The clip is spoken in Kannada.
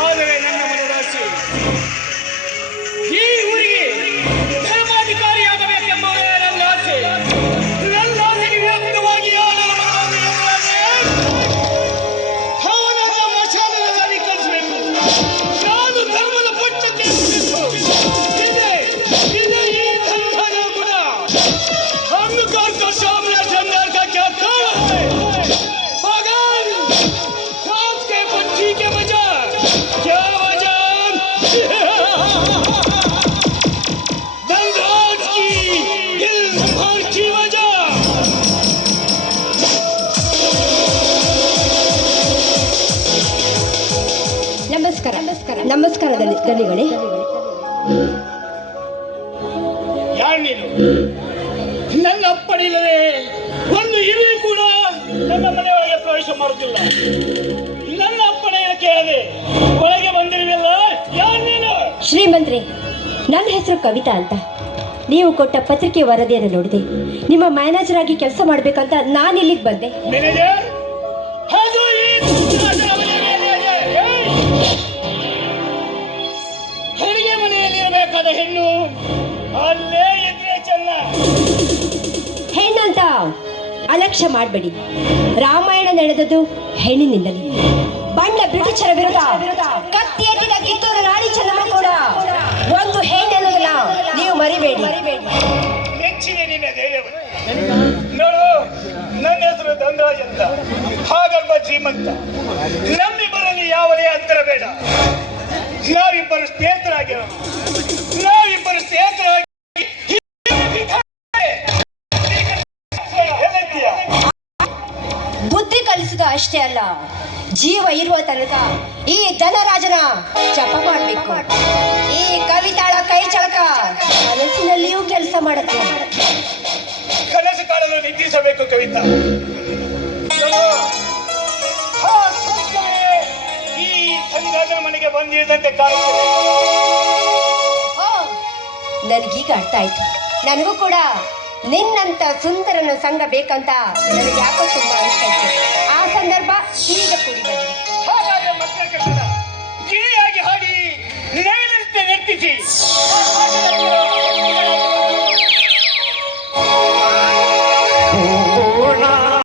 ಆದರೆ ನನ್ನ ಮನದಾಸೆ ಈ ಊರಿಗೆ ಧರ್ಮಾಧಿಕಾರಿಯಾಗಬೇಕೆಂಬುದೇ ನನ್ನ ಆಸೆ. ನನ್ನ ಆಸೆಗೆ ವಿರುದ್ಧವಾಗಿ ಅವನನ್ನು ಮಶಾಲದ ದಾರಿ ಕಳಿಸಬೇಕು. ನಾನು ಧರ್ಮದ ಪಟ್ಟಕ್ಕೆ ಇದೆ ಈ ಧರ್ಮದ ಗುಣ अंधकार का साम्राज्य अंधकार का क्या काम है? पागल रात के पंछी के बजा क्या वजह धनराज की दिल संभाल की वजह. ನಮಸ್ಕಾರ ನಮಸ್ಕಾರ ದಲಿಗಳೇ. ಯಾರು ನೀನು? ನನ್ನ ಅಪ್ಪನಿಲ್ಲದೆ ಒಂದು ಇಲಿ ಕೂಡ ನನ್ನ ಮನೆಯೊಳಗೆ ಪ್ರವೇಶ ಮಾಡುತ್ತಿಲ್ಲ. ನನ್ನ ಅಪ್ಪಣೆಯನ್ನು ಕೇಳದೆ ಒಳಗೆ ಬಂದಿರುವಿಲ್ಲ. ಯಾರು ನೀನು? ಶ್ರೀಮಂತ್ರಿ, ನನ್ನ ಹೆಸರು ಕವಿತಾ ಅಂತ. ನೀವು ಕೊಟ್ಟ ಪತ್ರಿಕೆ ವರದಿಯನ್ನು ನೋಡಿದೆ. ನಿಮ್ಮ ಮ್ಯಾನೇಜರ್ ಆಗಿ ಕೆಲಸ ಮಾಡ್ಬೇಕಂತ ನಾನು ಇಲ್ಲಿಗೆ ಬಂದೆ. ಮ್ಯಾನೇಜರ್? ಅದು ಅಡಿಗೆ ಮನೆಯಲ್ಲಿ ಇರಬೇಕಾದ ಹೆಣ್ಣು ಅಲ್ಲೇ ಇದ್ರೆ ಚೆನ್ನ. ಹೆಣ್ಣಂತ ಅಲಕ್ಷ್ಯ ಮಾಡಬೇಡಿ. ರಾಮಾಯಣ ನಡೆದದ್ದು ಹೆಣ್ಣಿನಿಂದಲೇ. ಬಂಡ ಬ್ರಿಟಿಷರ ವಿರುದ್ಧ ಕತ್ತಿ ಎತ್ತಿದ ಕಿತ್ತೂರು ರಾಣಿ ಚೆನ್ನಮ್ಮ ಕೂಡ ಒಂದು ಹೆಣ್ಣೆನ್ನೋದಲ್ಲ, ನೀವು ಮರಿಬೇಡಿ. ಮೆಚ್ಚಿದೆ ನಿನ್ನ ಧೈರ್ಯವನ್ನು. ನೋಡು, ನನ್ನ ಹೆಸರು ಧನರಾಜ್ ಅಂತ, ಹಾಗರ್ಭ ಶ್ರೀಮಂತ. ನಮ್ಮಿಬ್ಬರಲ್ಲಿ ಯಾವುದೇ ಅಂತರ ಬೇಡ. ನಾವಿಬ್ಬರು ಸ್ನೇಹಿತರಾಗಿರೋಣ. ಬುದ್ಧಿ ಕಲಿಸಿದ ಅಷ್ಟೇ ಅಲ್ಲ, ಜೀವ ಇರುವ ತನಕ ಈ ಧನರಾಜನ ಜಪ ಮಾಡಬೇಕು. ಈ ಕವಿತಾಳ ಕೈ ಚಳಕ ಕನಸಿನಲ್ಲಿಯೂ ಕೆಲಸ ಮಾಡುತ್ತೆ. ಕನಸು ಕಾಣಲು ನಿದ್ರಿಸಬೇಕು ಕವಿತಾ. ಈ ಧನರಾಜನ ಮನೆಗೆ ಬಂದಿದ್ದಂತೆ ಕಾಣುತ್ತದೆ. ನನಗೀಗ ಅರ್ಥ ಆಯ್ತು. ನನಗೂ ಕೂಡ ನಿನ್ನಂತ ಸುಂದರನ ಸಂಘ ಬೇಕಂತ ನನಗೆ ಯಾಕೋ ತುಂಬಾ ಅನಿಸ್ತಾ ಇತ್ತು. ಆ ಸಂದರ್ಭ